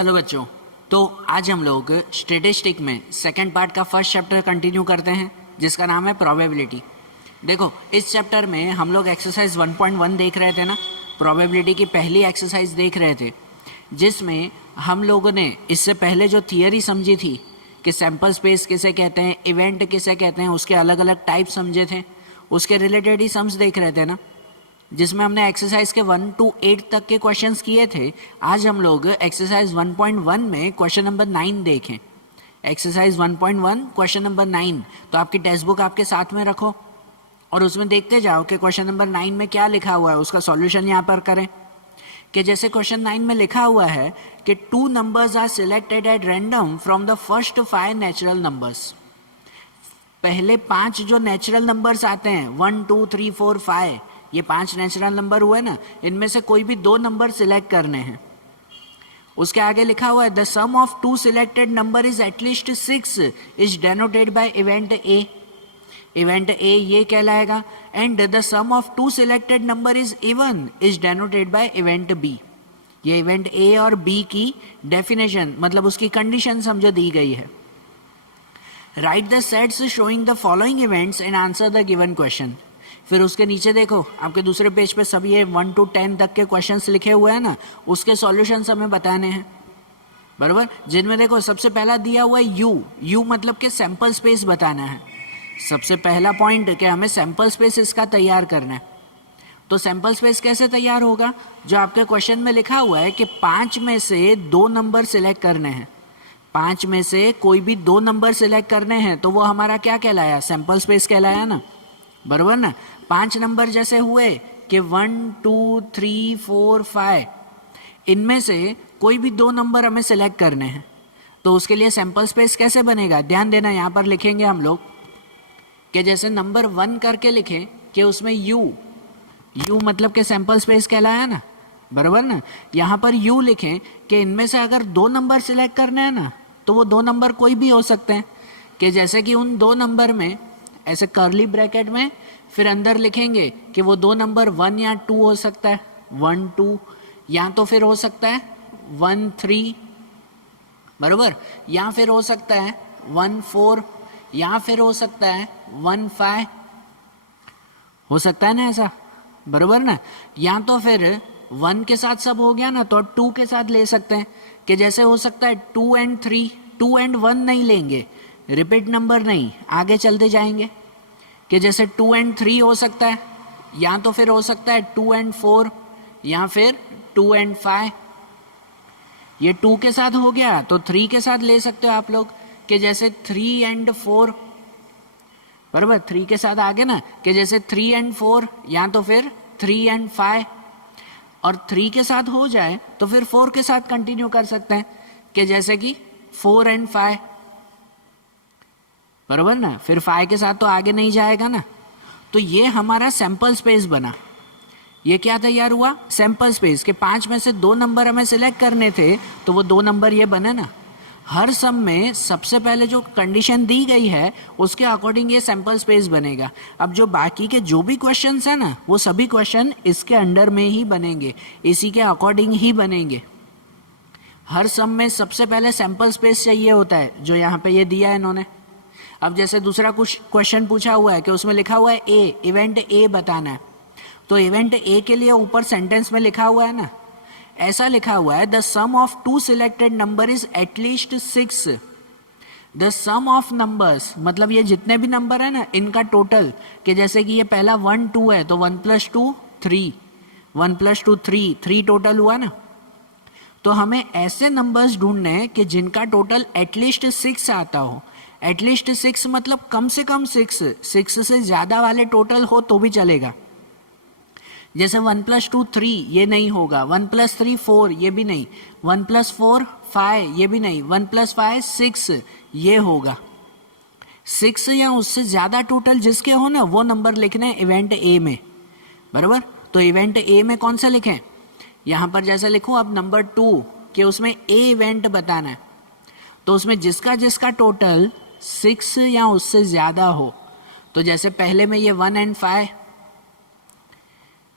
चलो बच्चों, तो आज हम लोग स्टैटिस्टिक में सेकंड पार्ट का फर्स्ट चैप्टर कंटिन्यू करते हैं जिसका नाम है प्रोबेबिलिटी। देखो, इस चैप्टर में हम लोग एक्सरसाइज 1.1 देख रहे थे ना, प्रोबेबिलिटी की पहली एक्सरसाइज देख रहे थे, जिसमें हम लोगों ने इससे पहले जो थियरी समझी थी कि सैम्पल स्पेस किसे कहते हैं, इवेंट किसे कहते हैं, उसके अलग अलग टाइप समझे थे, उसके रिलेटेड ही सम्स देख रहे थे ना, जिसमें हमने एक्सरसाइज के 1 to 8 तक के क्वेश्चंस किए थे। आज हम लोग एक्सरसाइज 1.1 में क्वेश्चन नंबर 9 देखें। Exercise 1.1 question number 9। तो आपकी टेक्स्ट बुक आपके साथ में रखो और उसमें देखते जाओ कि क्वेश्चन नंबर 9 में क्या लिखा हुआ है, उसका सॉल्यूशन यहाँ पर करें। कि जैसे क्वेश्चन 9 में लिखा हुआ है कि 2 numbers are selected at random from the first 5 natural numbers. पहले 5 जो नेचुरल नंबर्स आते हैं 1 2 3 4 5, ये 5 नेचुरल नंबर हुए ना, इनमें से कोई भी 2 नंबर सिलेक्ट करने हैं। उसके आगे लिखा हुआ है the sum of 2 selected number is at least 6 is denoted by event A. Event A ये कहलाएगा। And the sum of 2 selected number is even is denoted by event B. ये इवेंट ए और बी की डेफिनेशन, मतलब उसकी condition समझो दी गई है। Right the sets showing the following events and answer the given question. फिर उसके नीचे देखो, आपके दूसरे पेज पे सभी ये 1 to 10 तक के क्वेश्चंस लिखे हुए हैं ना, उसके सॉल्यूशंस हमें बताने हैं, बराबर। जिनमें देखो सबसे पहला दिया हुआ है यू मतलब कि सैंपल स्पेस बताना है। सबसे पहला पॉइंट कि हमें सैंपल स्पेस इसका तैयार करना है। तो सैंपल स्पेस कैसे तैयार होगा? जो आपके क्वेश्चन में लिखा हुआ है कि 5 में से 2 नंबर सिलेक्ट करने हैं। 5 में से कोई भी 2 नंबर सिलेक्ट करने हैं तो वो हमारा क्या कहलाया? सैंपल स्पेस कहलाया ना, बराबर ना। 5 नंबर जैसे हुए कि 1 2 3 4 5, इनमें से कोई भी 2 नंबर हमें सिलेक्ट करने हैं। तो उसके लिए सैंपल स्पेस कैसे बनेगा? ध्यान देना, यहाँ पर लिखेंगे हम लोग कि जैसे नंबर 1 करके लिखें कि उसमें यू मतलब कि सैंपल स्पेस कहलाया ना, बराबर ना। यहाँ पर यू लिखें कि इनमें से अगर 2 नंबर सिलेक्ट करने हैं ना, तो वो 2 नंबर कोई भी हो सकते हैं। कि जैसे कि उन 2 नंबर में ऐसे कर्ली ब्रैकेट में फिर अंदर लिखेंगे कि वो 2 नंबर 1 या 2 हो सकता है, 1 2, या तो फिर हो सकता है 1 3, बराबर, या फिर हो सकता है 1 4, या फिर हो सकता है 1 5, हो सकता है ना ऐसा, बराबर ना। या तो फिर 1 के साथ सब हो गया ना, तो 2 के साथ ले सकते हैं। कि जैसे हो सकता है 2 and 3, 2 and 1 नहीं लेंगे, रिपीट नंबर नहीं, आगे चलते जाएंगे। कि जैसे 2 and 3 हो सकता है, या तो फिर हो सकता है 2 and 4, या फिर 2 and 5। ये 2 के साथ हो गया तो 3 के साथ ले सकते हो आप लोग। कि जैसे 3 and 4, बराबर, 3 के साथ आगे ना, कि जैसे 3 and 4, या तो फिर 3 and 5। और 3 के साथ हो जाए तो फिर 4 के साथ कंटिन्यू कर सकते हैं, कि जैसे कि 4 and 5, बराबर ना। फिर 5 के साथ तो आगे नहीं जाएगा ना। तो ये हमारा सैंपल स्पेस बना। ये क्या तैयार हुआ? Sample space. के 5 में से 2 नंबर हमें सिलेक्ट करने थे, तो वो 2 नंबर ये बने ना। हर सम में सबसे पहले जो कंडीशन दी गई है उसके अकॉर्डिंग ये सैंपल स्पेस बनेगा। अब जो बाकी के जो भी क्वेश्चंस है ना, वो सभी क्वेश्चन इसके अंडर में ही बनेंगे, इसी के अकॉर्डिंग ही बनेंगे। हर सम में सबसे पहले सैंपल स्पेस चाहिए होता है, जो यहाँ पे ये दिया है इन्होंने। अब जैसे दूसरा कुछ क्वेश्चन पूछा हुआ है कि उसमें लिखा हुआ है ए, इवेंट ए बताना है। तो इवेंट ए के लिए ऊपर सेंटेंस में लिखा हुआ है ना, ऐसा लिखा हुआ है the sum of 2 selected number is at least 6। The sum of numbers मतलब ये जितने भी नंबर है ना, इनका टोटल। कि जैसे कि ये पहला 1 2 है तो 1 + 2 3, 1 + 2 3 टोटल हुआ ना। तो हमें ऐसे नंबर्स ढूंढने हैं कि जिनका टोटल एटलीस्ट 6 आता हो। एटलीस्ट 6 मतलब कम से कम 6 से ज्यादा वाले टोटल हो तो भी चलेगा। जैसे 1 + 2 3 ये नहीं होगा, 1 + 3 4 ये भी नहीं, 1 + 4 5 ये भी नहीं, 1 + 5 6 ये होगा। 6 या उससे ज्यादा टोटल जिसके हो ना, वो नंबर लिखने इवेंट ए में, बराबर। तो इवेंट ए में कौन सा लिखें? यहाँ पर जैसा लिखूं अब नंबर 2 कि उसमें ए इवेंट बताना है, तो उसमें जिसका जिसका टोटल 6 या उससे ज्यादा हो। तो जैसे पहले में ये 1 and 5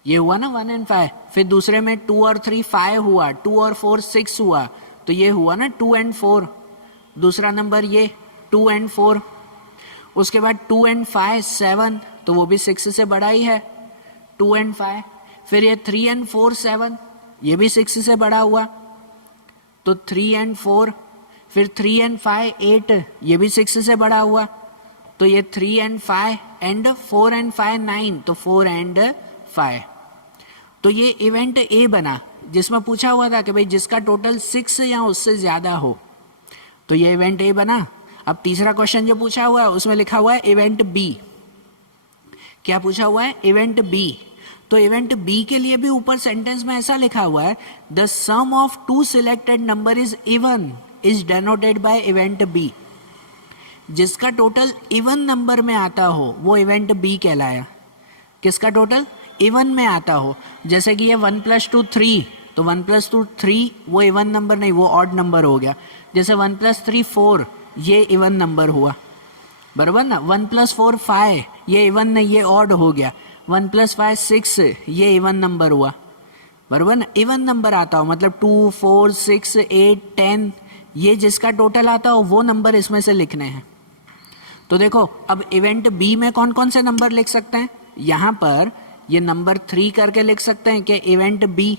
ये हुआ ना, 1 and 5। फिर दूसरे में 2 और 3 5 हुआ, 2 और 4 6 हुआ, तो ये हुआ ना 2 and 4, दूसरा नंबर ये 2 and 4, उसके बाद 2 and 5 7, तो वो भी 6 से बड़ा ही है 2 and 5, फिर ये 3 and 4 7, ये भी 6 से बड़ा हुआ तो 3 and 4, फिर 3 and 5 8, ये भी 6 से बड़ा हुआ तो ये 3 and 5 एंड 4 and 5 9, तो 4 and 5। तो ये इवेंट ए बना जिसमें पूछा हुआ था कि भाई जिसका टोटल 6 या उससे ज़्यादा हो, तो ये इवेंट ए बना। अब तीसरा क्वेश्चन जो पूछा हुआ है उसमें लिखा हुआ है इवेंट बी। क्या पूछा हुआ है? Event B. तो इवेंट बी के लिए भी ऊपर सेंटेंस में ऐसा लिखा हुआ है, the sum of two selected number is even is denoted by event B. जिसका टोटल इवन नंबर में आता हो वो इवेंट बी कहलाया। किसका टोटल इवन में आता हो, जैसे कि ये 1 + 2 3, तो 1 + 2 3 वो इवन नंबर नहीं, वो ऑड नंबर हो गया। जैसे 1 + 3 4, ये इवन नंबर हुआ, बराबर ना। 1 + 4 5, ये इवन नहीं, ये ऑड हो गया। 1 + 5 6, ये इवन नंबर हुआ, बराबर ना। इवन नंबर आता हो मतलब 2 4 6 8 10, ये जिसका टोटल आता हो वो नंबर इसमें से लिखने हैं। तो देखो अब इवेंट बी में कौन कौन से नंबर लिख सकते हैं, यहाँ पर ये नंबर 3 करके लिख सकते हैं कि इवेंट बी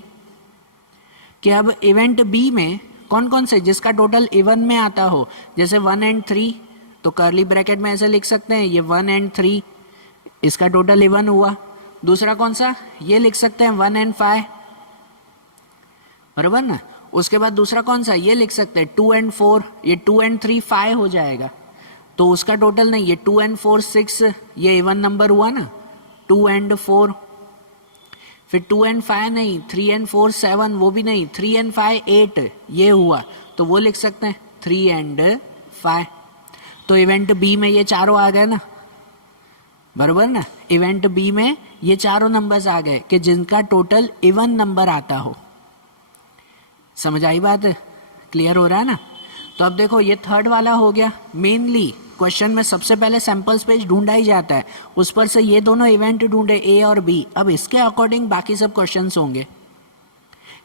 कि अब इवेंट बी में कौन कौन से जिसका टोटल इवन में आता हो, जैसे 1 and 3, तो कर्ली ब्रैकेट में ऐसे लिख सकते हैं ये 1 and 3, इसका टोटल इवन हुआ। दूसरा कौन सा, ये लिख सकते हैं 1 and 5, बराबर ना। उसके बाद दूसरा कौन सा, ये लिख सकते हैं 2 and 4, ये 2 and 3 5 हो जाएगा, तो उसका टोटल नहीं, ये 2 and 4 6, ये इवन नंबर हुआ ना 2 and 4। फिर 2 and 5 नहीं, 3 and 4 7, वो भी नहीं, 3 and 5 8, ये हुआ, तो वो लिख सकते हैं 3 and 5। तो इवेंट बी में ये चारों आ गए ना, बराबर ना। इवेंट बी में ये चारों नंबर्स आ गए कि जिनका टोटल इवन नंबर आता हो। समझ आई बात, क्लियर हो रहा है ना। तो अब देखो ये थर्ड वाला हो गया। मेनली क्वेश्चन में सबसे पहले सैंपल्स पेज ढूंढा ही जाता है, उस पर से ये दोनों इवेंट ढूंढे ए और बी। अब इसके अकॉर्डिंग बाकी सब क्वेश्चंस होंगे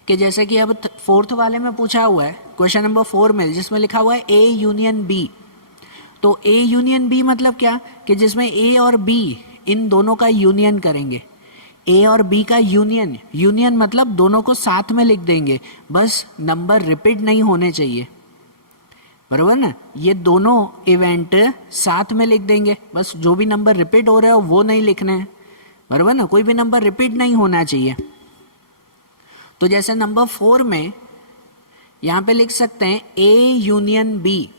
कि जैसे कि अब फोर्थ वाले में पूछा हुआ है क्वेश्चन नंबर 4 में, जिसमें लिखा हुआ है ए यूनियन बी। तो ए यूनियन बी मतलब क्या कि जिसमें ए और बी इन दोनों का यूनियन करेंगे। ए और बी का यूनियन, यूनियन मतलब दोनों को साथ में लिख देंगे, बस नंबर रिपीट नहीं होने चाहिए, बराबर ना। ये दोनों इवेंट साथ में लिख देंगे, बस जो भी नंबर रिपीट हो रहे हो वो नहीं लिखने हैं, बराबर ना। कोई भी नंबर रिपीट नहीं होना चाहिए। तो जैसे नंबर 4 में यहाँ पे लिख सकते हैं ए यूनियन बी।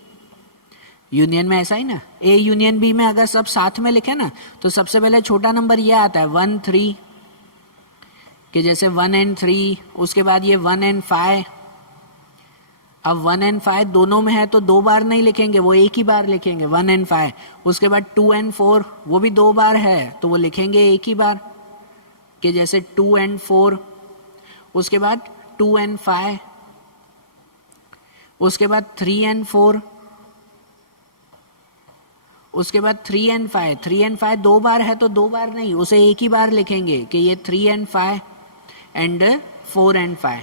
यूनियन में ऐसा ही ना, ए यूनियन बी में अगर सब साथ में लिखे ना, तो सबसे पहले छोटा नंबर ये आता है 1 3, कि जैसे 1 and 3, उसके बाद ये 1 and 5। अब 1 and 5 दोनों में है तो 2 बार नहीं लिखेंगे, वो एक ही बार लिखेंगे 1 and 5। उसके बाद 2 and 4, वो भी 2 बार है तो वो लिखेंगे एक ही बार, कि जैसे 2 and 4। उसके बाद 2 and 5, उसके बाद 3 and 4, उसके बाद 3 and 5। 3 and 5 2 बार है तो 2 बार नहीं, उसे एक ही बार लिखेंगे कि ये 3 and 5 एंड 4 and 5।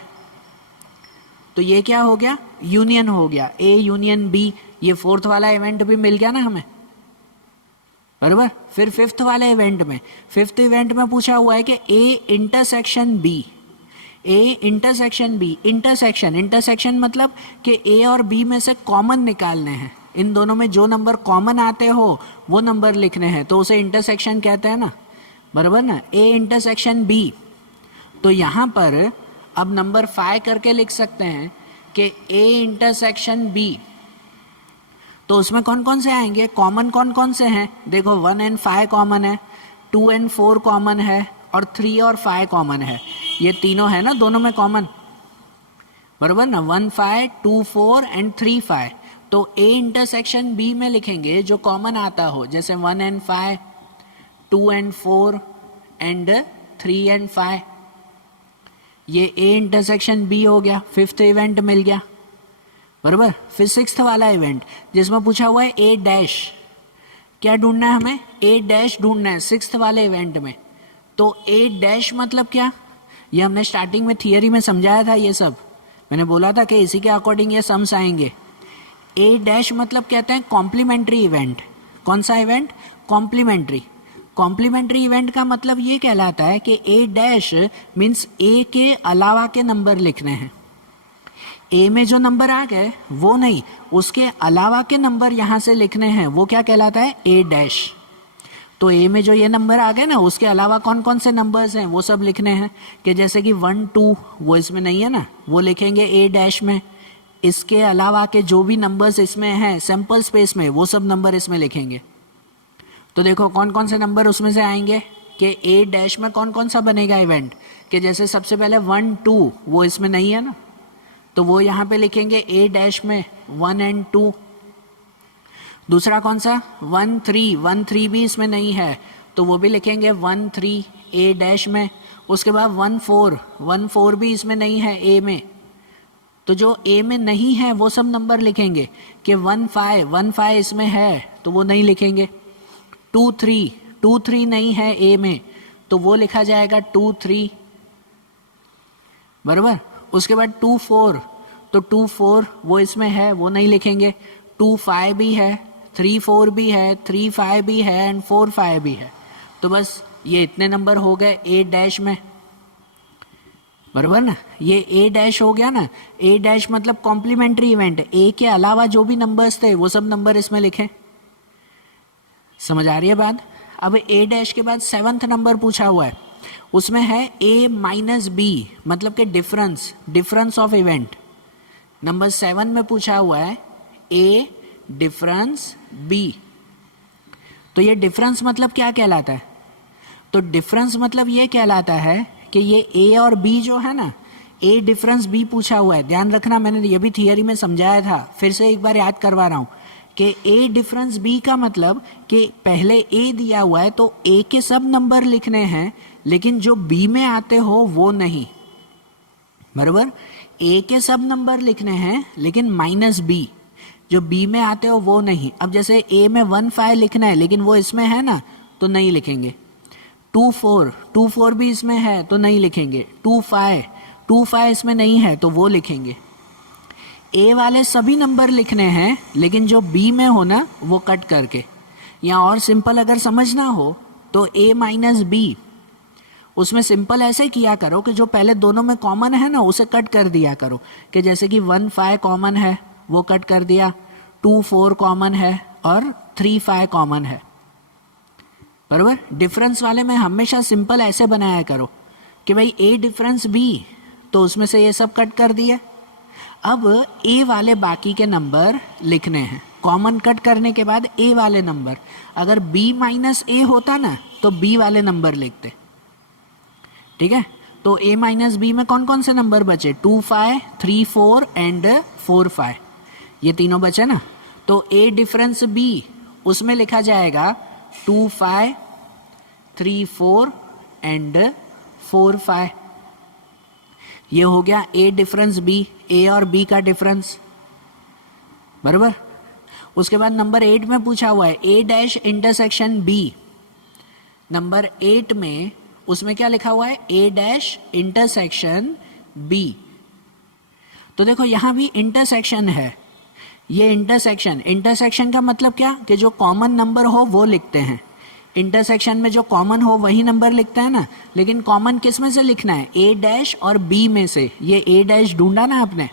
तो ये क्या हो गया, यूनियन हो गया, ए यूनियन बी। ये फोर्थ वाला इवेंट भी मिल गया ना हमें, बराबर। फिर फिफ्थ वाले इवेंट में, फिफ्थ इवेंट में पूछा हुआ है कि A intersection B. A intersection B, intersection मतलब कि ए और बी में से कॉमन निकालने हैं। इन दोनों में जो नंबर कॉमन आते हो वो नंबर लिखने हैं, तो उसे इंटरसेक्शन कहते हैं ना, बराबर ना। ए इंटरसेक्शन बी, तो यहाँ पर अब नंबर 5 करके लिख सकते हैं कि ए इंटरसेक्शन बी। तो उसमें कौन कौन से आएंगे, कॉमन कौन कौन से हैं, देखो 1 and 5 कॉमन है, 2 and 4 कॉमन है, और 3 और 5 कॉमन है। ये तीनों है ना दोनों में कॉमन, बराबर ना। 1 5 2 4 एंड 3 5। तो ए इंटरसेक्शन बी में लिखेंगे जो कॉमन आता हो, जैसे 1 and 5, 2 and 4 एंड 3 and 5। ये ए इंटरसेक्शन बी हो गया, फिफ्थ इवेंट मिल गया, बराबर। फिर सिक्स्थ वाला इवेंट जिसमें पूछा हुआ है ए डैश। क्या ढूंढना है हमें, ए डैश ढूंढना है सिक्स्थ वाले इवेंट में। तो ए डैश मतलब क्या, ये हमने स्टार्टिंग में थियरी में समझाया था ये सब, मैंने बोला था कि इसी के अकॉर्डिंग ये सम्स आएंगे। ए डैश मतलब कहते हैं कॉम्प्लीमेंट्री इवेंट। कौन सा इवेंट? कॉम्प्लीमेंट्री। कॉम्प्लीमेंट्री इवेंट का मतलब ये कहलाता है कि ए डैश मीन्स ए के अलावा के नंबर लिखने हैं। ए में जो नंबर आ गए वो नहीं, उसके अलावा के नंबर यहाँ से लिखने हैं, वो क्या कहलाता है? ए डैश। तो ए में जो ये नंबर आ गए ना, उसके अलावा कौन कौन से नंबर्स हैं वो सब लिखने हैं। कि जैसे कि 1 2 वो इसमें नहीं है ना, वो लिखेंगे ए डैश में। इसके अलावा के जो भी नंबर्स इसमें हैं सैंपल स्पेस में, वो सब नंबर इसमें लिखेंगे। तो देखो कौन कौन से नंबर उसमें से आएंगे कि ए डैश में कौन कौन सा बनेगा इवेंट। कि जैसे सबसे पहले 1 2 वो इसमें नहीं है ना, तो वो यहाँ पे लिखेंगे ए डैश में 1 और 2। दूसरा कौन सा? 1 3 भी इसमें नहीं है, तो वो भी लिखेंगे 1 3 ए डैश में। उसके बाद 1 4 भी इसमें नहीं है ए में, तो जो ए में नहीं है वो सब नंबर लिखेंगे। कि 1 5 इसमें है तो वो नहीं लिखेंगे। 2 3 नहीं है ए में, तो वो लिखा जाएगा 2 3, बराबर। उसके बाद 2 4, तो 2 4 वो इसमें है, वो नहीं लिखेंगे। 2 5 भी है, 3 4 भी है, 3 5 भी है एंड 4 5 भी है। तो बस ये इतने नंबर हो गए ए डैश में, बराबर ना। ये ए डैश हो गया ना। ए डैश मतलब कॉम्प्लीमेंट्री इवेंट, ए के अलावा जो भी नंबर्स थे वो सब नंबर इसमें लिखें। समझ आ रही है बात? अब ए डैश के बाद 7th नंबर पूछा हुआ है, उसमें है a माइनस बी, मतलब कि डिफरेंस ऑफ इवेंट। नंबर 7 में पूछा हुआ है a डिफरेंस b। तो ये डिफरेंस मतलब क्या कहलाता है? तो डिफरेंस मतलब ये कहलाता है कि ये a और b जो है ना, a डिफरेंस b पूछा हुआ है। ध्यान रखना, मैंने ये भी थियरी में समझाया था, फिर से एक बार याद करवा रहा हूँ कि a डिफरेंस b का मतलब कि पहले a दिया हुआ है तो a के सब नंबर लिखने हैं, लेकिन जो b में आते हो वो नहीं, बराबर। a के सब नंबर लिखने हैं लेकिन माइनस b, जो b में आते हो वो नहीं। अब जैसे a में 1 5 लिखना है लेकिन वो इसमें है ना, तो नहीं लिखेंगे। 2 4 भी इसमें है तो नहीं लिखेंगे। 2 5 इसमें नहीं है तो वो लिखेंगे। a वाले सभी नंबर लिखने हैं लेकिन जो b में हो ना वो कट करके। या और सिंपल अगर समझना हो तो a माइनस b, उसमें सिंपल ऐसे किया करो कि जो पहले दोनों में कॉमन है ना उसे कट कर दिया करो। कि जैसे कि 1 5 कॉमन है वो कट कर दिया, 2 4 कॉमन है और 3 5 कॉमन है, बराबर। डिफरेंस वाले में हमेशा सिंपल ऐसे बनाया करो कि भाई a डिफरेंस b, तो उसमें से ये सब कट कर दिए। अब a वाले बाकी के नंबर लिखने हैं। कॉमन कट करने के बाद a वाले नंबर, अगर b माइनस a होता ना तो b वाले नंबर लिखते, ठीक है। तो a माइनस बी में कौन कौन से नंबर बचे? 2 5 3 4 एंड 4 5, ये तीनों बचे ना। तो a डिफरेंस b उसमें लिखा जाएगा 2 5 3 4 एंड 4 5। ये हो गया a डिफरेंस b, a और b का डिफरेंस, बराबर। उसके बाद नंबर 8 में पूछा हुआ है a dash intersection b। Number 8 में उसमें क्या लिखा हुआ है? a dash intersection b। तो देखो यहां भी इंटरसेक्शन है। ये इंटरसेक्शन का मतलब क्या? कि जो कॉमन नंबर हो वो लिखते हैं। इंटरसेक्शन में जो कॉमन हो वही नंबर लिखते हैं ना, लेकिन कॉमन किस में से लिखना है? a डैश और b में से। ये a डैश ढूंढा ना आपने,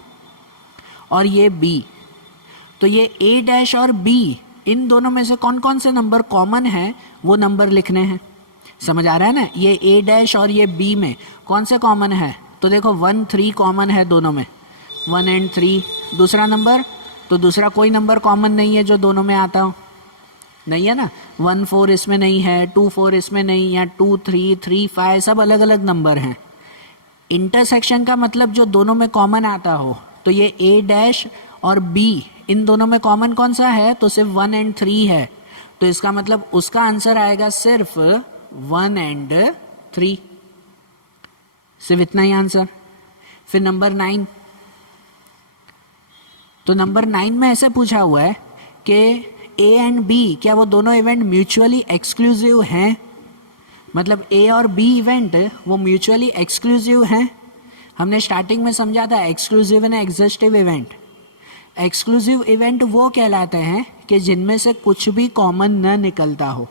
और ये b, तो ये a डैश और b, इन दोनों में से कौन कौन से नंबर कॉमन है वो नंबर लिखने हैं। समझ आ रहा है ना? ये a डैश और ये b में कौन से कॉमन है? तो देखो 1 3 कॉमन है दोनों में, 1 और 3। दूसरा नंबर, तो दूसरा कोई नंबर कॉमन नहीं है जो दोनों में आता हो, नहीं है ना। 1 4 इसमें नहीं है, 2 4 इसमें नहीं, या 2 3 3 5 सब अलग अलग नंबर हैं। इंटरसेक्शन का मतलब जो दोनों में कॉमन आता हो। तो ये a डैश और b, इन दोनों में कॉमन कौन सा है? तो सिर्फ 1 और 3 है। तो इसका मतलब उसका आंसर आएगा सिर्फ 1 और 3, सिर्फ इतना ही आंसर। फिर नंबर 9, तो नंबर 9 में ऐसे पूछा हुआ है कि a एंड b, क्या वो दोनों इवेंट म्यूचुअली एक्सक्लूसिव हैं? मतलब a और b इवेंट वो म्यूचुअली एक्सक्लूसिव हैं। हमने स्टार्टिंग में समझा था exclusive and exhaustive event. Exclusive event वो कहलाते हैं कि जिनमें से कुछ भी कॉमन न निकलता हो,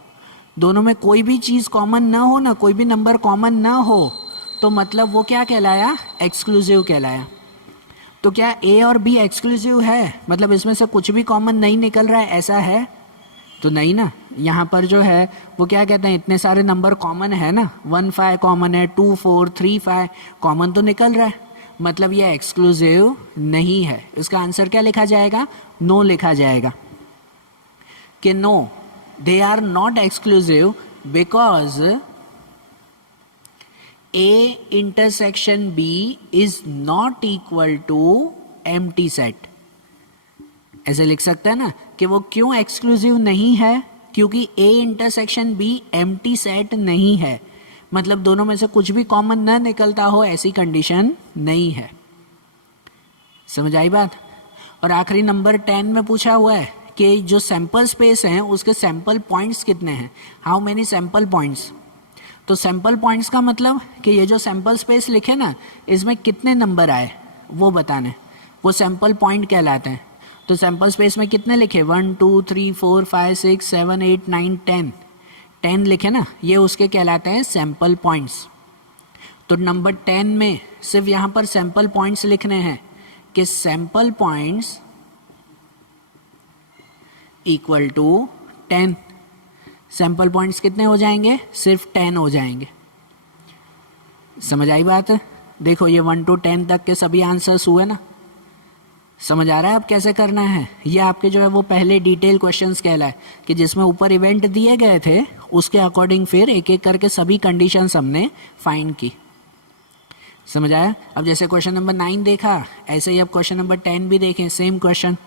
दोनों में कोई भी चीज़ कॉमन ना हो ना, कोई भी नंबर कॉमन ना हो, तो मतलब वो क्या कहलाया, एक्सक्लूसिव कहलाया। तो क्या ए और बी एक्सक्लूसिव है, मतलब इसमें से कुछ भी कॉमन नहीं निकल रहा है, ऐसा है? तो नहीं ना। यहाँ पर जो है वो क्या कहते हैं, इतने सारे नंबर कॉमन है ना, 1 5 कॉमन है, 2 4 3 5 कॉमन तो निकल रहा है, मतलब ये एक्सक्लूसिव नहीं है। इसका आंसर क्या लिखा जाएगा, नो लिखा जाएगा कि no, they are not exclusive because A intersection B is not equal to empty set। ऐसे लिख सकते हैं ना कि वो क्यों एक्सक्लूसिव नहीं है, क्योंकि A intersection B empty set नहीं है, मतलब दोनों में से कुछ भी कॉमन न निकलता हो, ऐसी कंडीशन नहीं है। समझ आई बात। और आखिरी नंबर 10 में पूछा हुआ है कि जो सैंपल स्पेस हैं उसके सैंपल पॉइंट्स कितने हैं, हाउ मेनी सैंपल पॉइंट्स। तो सैंपल पॉइंट्स का मतलब कि ये जो सैंपल स्पेस लिखे ना, इसमें कितने नंबर आए वो बताने, वो सैंपल पॉइंट कहलाते हैं। तो सैंपल स्पेस में कितने लिखे, 1 2 3 4 5 6 7 8 9 10 लिखे ना, ये उसके कहलाते हैं सैंपल पॉइंट्स। तो नंबर 10 में सिर्फ यहाँ पर सैंपल पॉइंट्स लिखने हैं कि sample points equal to 10। Sample points कितने हो जाएंगे, सिर्फ 10 हो जाएंगे। समझ आई बात। देखो ये 1 to 10 तक के सभी आंसर्स हुए ना, समझ आ रहा है अब कैसे करना है। ये आपके जो है वो पहले डिटेल क्वेश्चंस कहलाए कि जिसमें ऊपर इवेंट दिए गए थे उसके अकॉर्डिंग फिर एक एक करके सभी कंडीशंस हमने फाइंड की। समझ आया। अब जैसे क्वेश्चन नंबर 9 देखा, ऐसे ही अब क्वेश्चन नंबर 10 भी देखें, सेम क्वेश्चन,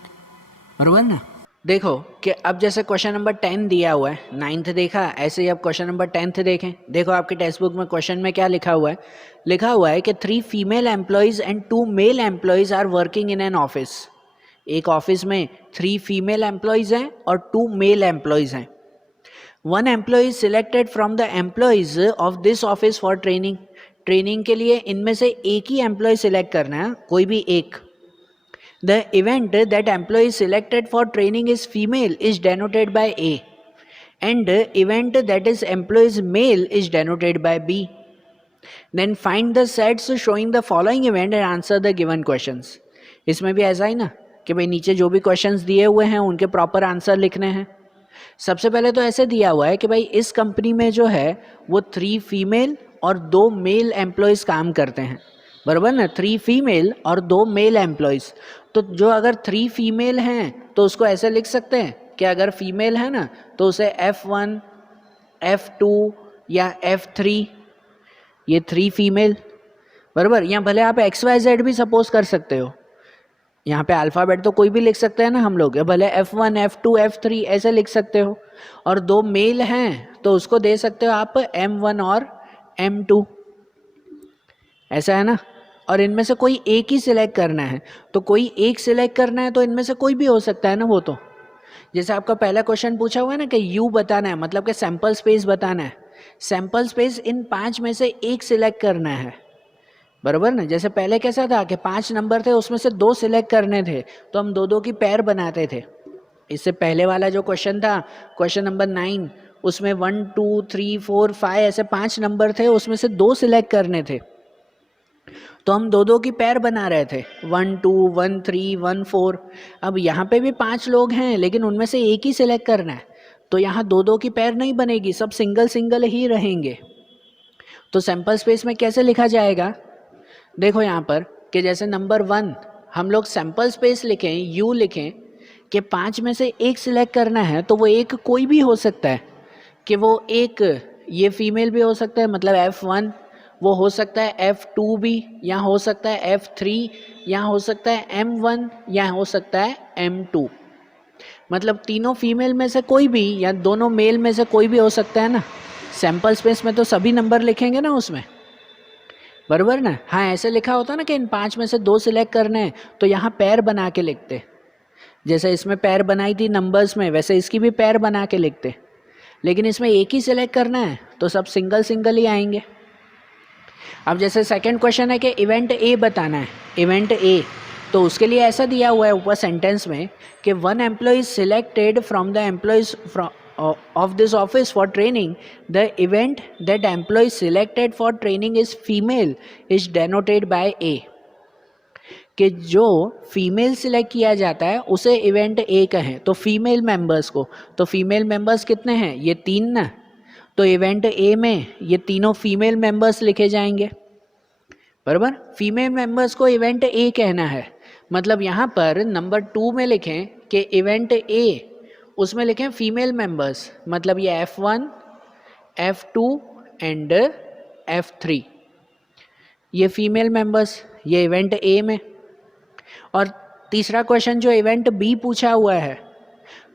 बरोबर ना। देखो कि अब जैसे क्वेश्चन नंबर 10 दिया हुआ है, 9th देखा, ऐसे ही अब क्वेश्चन नंबर 10th देखें। देखो आपके टेक्स्ट बुक में क्वेश्चन में क्या लिखा हुआ है, लिखा हुआ है कि 3 female employees and 2 male employees are working in an office. एक ऑफिस में 3 फीमेल एम्प्लॉयज़ हैं और 2 मेल एम्प्लॉयज़ हैं। 1 employee selected from the employees of this office for training. Training के लिए इनमें से एक ही एम्प्लॉय सिलेक्ट करना है, कोई भी एक। The event that employee selected for training is female is denoted by A, and event that is employee's male is denoted by B. Then find the sets showing the following event and answer the given questions. इसमें भी ऐसा ही ना कि भाई नीचे जो भी questions दिए हुए हैं उनके प्रॉपर आंसर लिखने हैं। सबसे पहले तो ऐसे दिया हुआ है कि भाई इस कंपनी में जो है वो 3 फीमेल और 2 मेल एम्प्लॉयज़ काम करते हैं, बराबर ना। 3 फीमेल और 2 मेल एम्प्लॉयज़। तो जो अगर 3 फीमेल हैं तो उसको ऐसे लिख सकते हैं कि अगर फीमेल है ना तो उसे F1 F2 या F3, ये 3 फीमेल, बराबर। या भले आप XYZ भी सपोज कर सकते हो, यहाँ पे अल्फ़ाबेट तो कोई भी लिख सकते हैं ना हम लोग, भले F1 F2 F3 ऐसे लिख सकते हो। और 2 मेल हैं तो उसको दे सकते हो आप M1 और M2, ऐसा है ना। और इनमें से कोई एक ही सिलेक्ट करना है, तो कोई एक सिलेक्ट करना है तो इनमें से कोई भी हो सकता है ना। वो तो जैसे आपका पहला क्वेश्चन पूछा हुआ है ना कि यू बताना है, मतलब कि सैंपल स्पेस बताना है। सैंपल स्पेस इन 5 में से एक सिलेक्ट करना है, बराबर ना। जैसे पहले कैसा था कि 5 नंबर थे, उसमें से 2 सिलेक्ट करने थे तो हम 2-2 की पेयर बनाते थे। इससे पहले वाला जो क्वेश्चन था, क्वेश्चन नंबर 9, उसमें 1 2 3 4 5 ऐसे 5 नंबर थे, उसमें से 2 सिलेक्ट करने थे तो हम 2-2 की पेयर बना रहे थे, 1 2 1 3 1 4। अब यहाँ पे भी 5 लोग हैं लेकिन उनमें से एक ही सिलेक्ट करना है, तो यहाँ 2-2 की पेयर नहीं बनेगी, सब सिंगल सिंगल ही रहेंगे। तो सैंपल स्पेस में कैसे लिखा जाएगा, देखो यहाँ पर कि जैसे नंबर 1 हम लोग सैंपल स्पेस लिखें, यू लिखें कि 5 में से एक सिलेक्ट करना है, तो वो एक कोई भी हो सकता है कि वो एक ये फीमेल भी हो सकता है, मतलब F1, वो हो सकता है F2 भी, या हो सकता है F3, या हो सकता है M1, या हो सकता है M2। मतलब तीनों फीमेल में से कोई भी या दोनों मेल में से कोई भी हो सकता है ना। सैंपल स्पेस में तो सभी नंबर लिखेंगे ना उसमें, बराबर ना। हाँ, ऐसे लिखा होता ना कि इन 5 में से 2 सिलेक्ट करने हैं तो यहाँ पैर बना के लिखते, जैसे इसमें पैर बनाई थी नंबर्स में, वैसे इसकी भी पैर बना के लिखते। लेकिन इसमें एक ही सिलेक्ट करना है तो सब सिंगल सिंगल ही आएंगे। अब जैसे सेकंड क्वेश्चन है कि इवेंट ए बताना है, इवेंट ए, तो उसके लिए ऐसा दिया हुआ है ऊपर सेंटेंस में कि one employee selected from the employees of this office for training. The event that employee selected for training is female is denoted by A. कि जो फीमेल सिलेक्ट किया जाता है उसे इवेंट ए कहें, तो फीमेल मेंबर्स को, तो फीमेल मेंबर्स कितने हैं, ये 3 ना, तो इवेंट ए में ये तीनों फीमेल मेंबर्स लिखे जाएंगे, बराबर। फीमेल मेंबर्स को इवेंट ए कहना है, मतलब यहाँ पर नंबर 2 में लिखें कि इवेंट ए, उसमें लिखें फीमेल मेंबर्स, मतलब ये F1, F2 एंड F3, ये फीमेल मेंबर्स, ये इवेंट ए में। और तीसरा क्वेश्चन जो इवेंट बी पूछा हुआ है,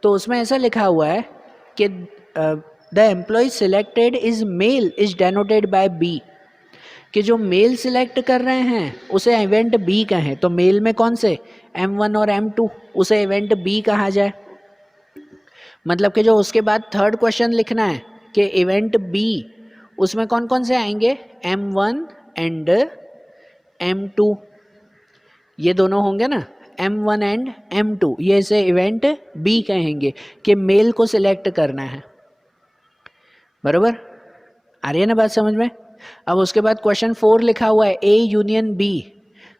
तो उसमें ऐसा लिखा हुआ है कि the employee selected is male is denoted by B, कि जो मेल सिलेक्ट कर रहे हैं उसे इवेंट बी कहें, तो मेल में कौन से, M1 और M2, उसे इवेंट बी कहा जाए। मतलब कि जो उसके बाद थर्ड क्वेश्चन लिखना है कि इवेंट बी, उसमें कौन कौन से आएंगे, M1 एंड M2, ये दोनों होंगे ना, M1 एंड M2, ये इसे इवेंट बी कहेंगे कि मेल को सिलेक्ट करना है, बराबर। आ रही है ना बात समझ में। अब उसके बाद क्वेश्चन 4 लिखा हुआ है A यूनियन B,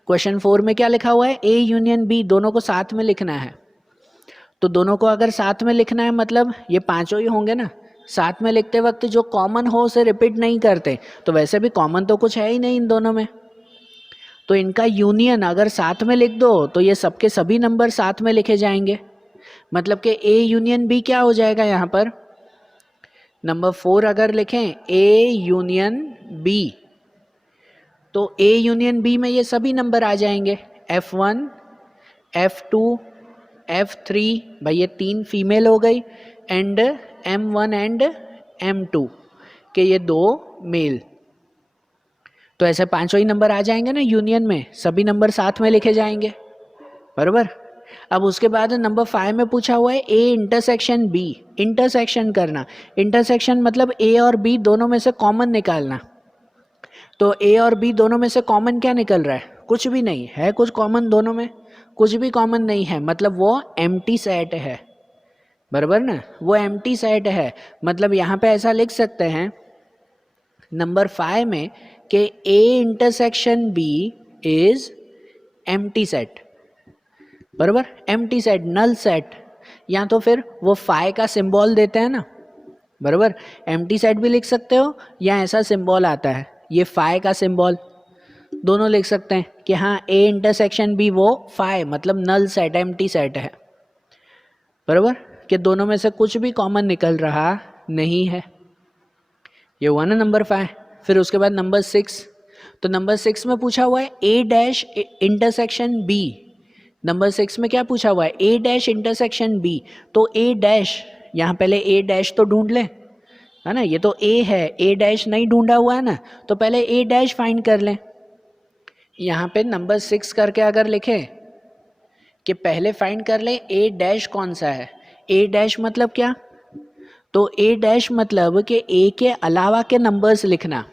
क्वेश्चन 4 में क्या लिखा हुआ है, A यूनियन B, दोनों को साथ में लिखना है, तो दोनों को अगर साथ में लिखना है मतलब ये पांचों ही होंगे ना, साथ में लिखते वक्त जो कॉमन हो उसे रिपीट नहीं करते, तो वैसे भी कॉमन तो कुछ है ही नहीं इन दोनों में, तो इनका यूनियन अगर साथ में लिख दो तो ये सबके सभी नंबर साथ में लिखे जाएंगे, मतलब कि A यूनियन B क्या हो जाएगा यहाँ पर, नंबर 4 अगर लिखें A यूनियन B, तो A यूनियन B में ये सभी नंबर आ जाएंगे, F1, F2, F3, भाई ये 3 फीमेल हो गई, एंड M1 एंड M2 के ये 2 मेल, तो ऐसे पांचों ही नंबर आ जाएंगे ना यूनियन में, सभी नंबर साथ में लिखे जाएंगे, बराबर। अब उसके बाद नंबर 5 में पूछा हुआ है A इंटरसेक्शन B, इंटरसेक्शन करना, इंटरसेक्शन मतलब A और B दोनों में से कॉमन निकालना, तो A और B दोनों में से कॉमन क्या निकल रहा है, कुछ भी नहीं है, कुछ कॉमन दोनों में, कुछ भी कॉमन नहीं है, मतलब वो एम्प्टी सेट है, बराबर ना, वो एम्प्टी सेट है। मतलब यहाँ पे ऐसा लिख सकते हैं नंबर 5 में कि A intersection B is empty set, बराबर, एम्प्टी सेट, नल सेट, या तो फिर वो फाई का सिंबल देते हैं ना, बराबर, एम्प्टी सेट भी लिख सकते हो या ऐसा सिंबल आता है ये फाई का सिंबल, दोनों लिख सकते हैं कि हाँ A इंटरसेक्शन B वो फाई मतलब नल सेट, एम्प्टी सेट है, बराबर, कि दोनों में से कुछ भी कॉमन निकल रहा नहीं है, ये हुआ ना नंबर 5। फिर उसके बाद नंबर 6, तो नंबर 6 में पूछा हुआ है A dash intersection B, number 6 में क्या पूछा हुआ है, A डैश इंटरसेक्शन B, तो A डैश, यहाँ पहले A डैश तो ढूंढ लें, है ना, ये तो A है, A डैश नहीं ढूंढा हुआ है ना, तो पहले A डैश फाइंड कर लें। यहाँ पे नंबर 6 करके अगर लिखें कि पहले फाइंड कर लें A डैश कौन सा है, A डैश मतलब क्या, तो A डैश मतलब कि A के अलावा के नंबर्स लिखना,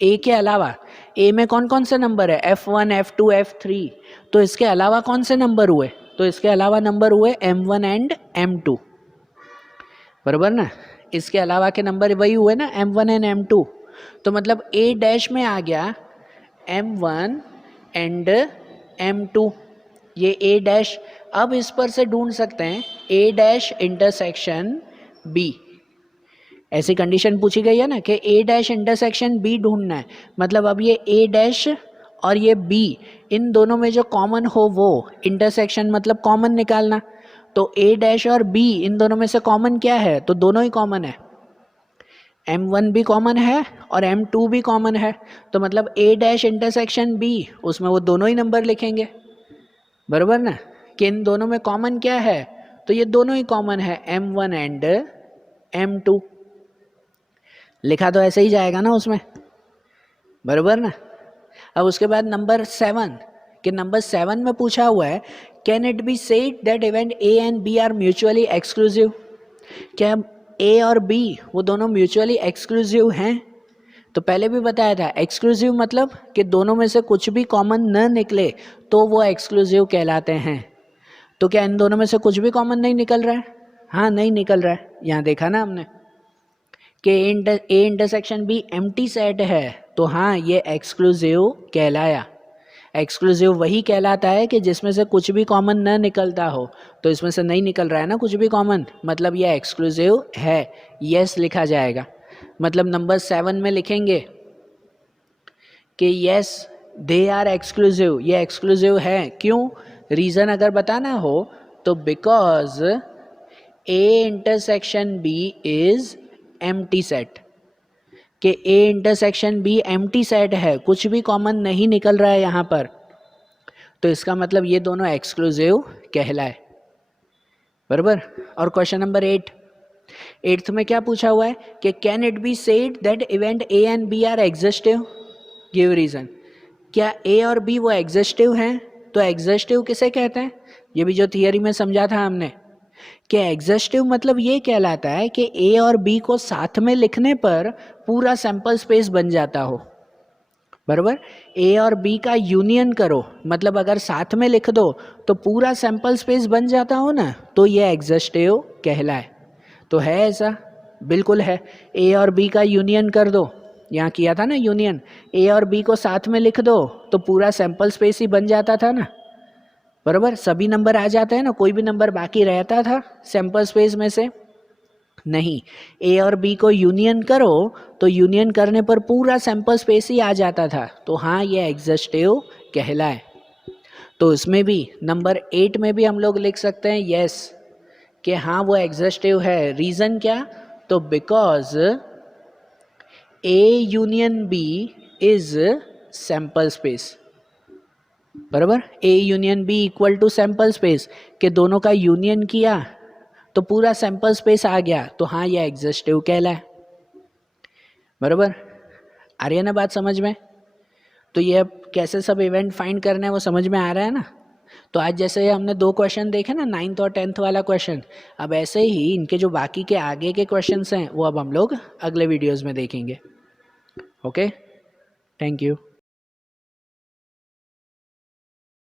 A के अलावा, A में कौन कौन से नंबर है, F1, F2, F3, तो इसके अलावा कौन से नंबर हुए, तो इसके अलावा नंबर हुए M1 एंड M2, बराबर ना, इसके अलावा के नंबर वही हुए ना M1 एंड M2, तो मतलब A डैश में आ गया M1 एंड M2, ये A डैश। अब इस पर से ढूंढ सकते हैं A डैश इंटरसेक्शन B, ऐसी कंडीशन पूछी गई है ना कि A डैश इंटरसेक्शन B ढूंढना है, मतलब अब ये A डैश और ये B, इन दोनों में जो कॉमन हो वो, इंटरसेक्शन मतलब कॉमन निकालना, तो A डैश और B इन दोनों में से कॉमन क्या है, तो दोनों ही कॉमन है, M1 भी कॉमन है और M2 भी कॉमन है, तो मतलब A डैश इंटरसेक्शन B, उसमें वो दोनों ही नंबर लिखेंगे, बराबर ना, कि इन दोनों में कॉमन क्या है, तो ये दोनों ही कॉमन है, M1 एंड M2, लिखा तो ऐसे ही जाएगा ना उसमें, बराबर ना। अब उसके बाद नंबर 7, कि नंबर 7 में पूछा हुआ है can it be said that event A and B are mutually exclusive, क्या A और B वो दोनों म्यूचुअली एक्सक्लूसिव हैं, तो पहले भी बताया था एक्सक्लूसिव मतलब कि दोनों में से कुछ भी कॉमन न निकले तो वो एक्सक्लूसिव कहलाते हैं। तो क्या इन दोनों में से कुछ भी कॉमन नहीं निकल रहा है? हाँ, नहीं निकल रहा है। यहाँ देखा ना हमने कि A intersection B empty set है, तो हाँ ये एक्सक्लूसिव कहलाया। एक्सक्लूसिव वही कहलाता है कि जिसमें से कुछ भी कॉमन न निकलता हो। तो इसमें से नहीं निकल रहा है ना कुछ भी कॉमन, मतलब ये एक्सक्लूसिव है, यस लिखा जाएगा। मतलब नंबर 7 में लिखेंगे कि यस दे आर एक्सक्लूसिव, ये एक्सक्लूसिव है। क्यों? रीज़न अगर बताना हो तो because A intersection B is empty set, कि A intersection B empty set है, कुछ भी कॉमन नहीं निकल रहा है यहाँ पर, तो इसका मतलब ये दोनों एक्सक्लूसिव कहलाए। बराबर। और क्वेश्चन नंबर 8th में क्या पूछा हुआ है कि can it be said that event A and B are exhaustive, give reason. क्या ए और बी वो एग्जिस्टिव हैं? तो एग्जिस्टिव किसे कहते हैं? ये भी जो थियरी में समझा था हमने कि एग्जिस्टिव मतलब ये कहलाता है कि ए और बी को साथ में लिखने पर पूरा सैंपल स्पेस बन जाता हो। बराबर। ए और बी का यूनियन करो, मतलब अगर साथ में लिख दो तो पूरा सैंपल स्पेस बन जाता हो ना, तो ये एग्जिस्टिव कहलाए। तो है ऐसा? बिल्कुल है। ए और बी का यूनियन कर दो, यहाँ किया था ना यूनियन, ए और बी को साथ में लिख दो तो पूरा सैंपल स्पेस ही बन जाता था ना। बराबर। सभी नंबर आ जाते हैं ना, कोई भी नंबर बाकी रहता था सैंपल स्पेस में से? नहीं। ए और बी को यूनियन करो तो यूनियन करने पर पूरा सैंपल स्पेस ही आ जाता था, तो हाँ ये एग्जिस्टिव कहलाए। तो इसमें भी नंबर 8 में भी हम लोग लिख सकते हैं यस कि हाँ वो एग्जिस्टिव है। रीज़न क्या? तो because A union B is sample space. बराबर। A union B equal to sample space, के दोनों का यूनियन किया तो पूरा सैंपल स्पेस आ गया, तो हाँ ये एग्जिस्टिव कहलाए। बराबर। आ रही है ना बात समझ में? तो ये अब कैसे सब इवेंट फाइंड करने हैं वो समझ में आ रहा है ना? तो आज जैसे हमने 2 क्वेश्चन देखे ना, 9th और 10th वाला क्वेश्चन, अब ऐसे ही इनके जो बाकी के आगे के क्वेश्चंस हैं वो अब हम लोग अगले वीडियोस में देखेंगे। Okay, thank you.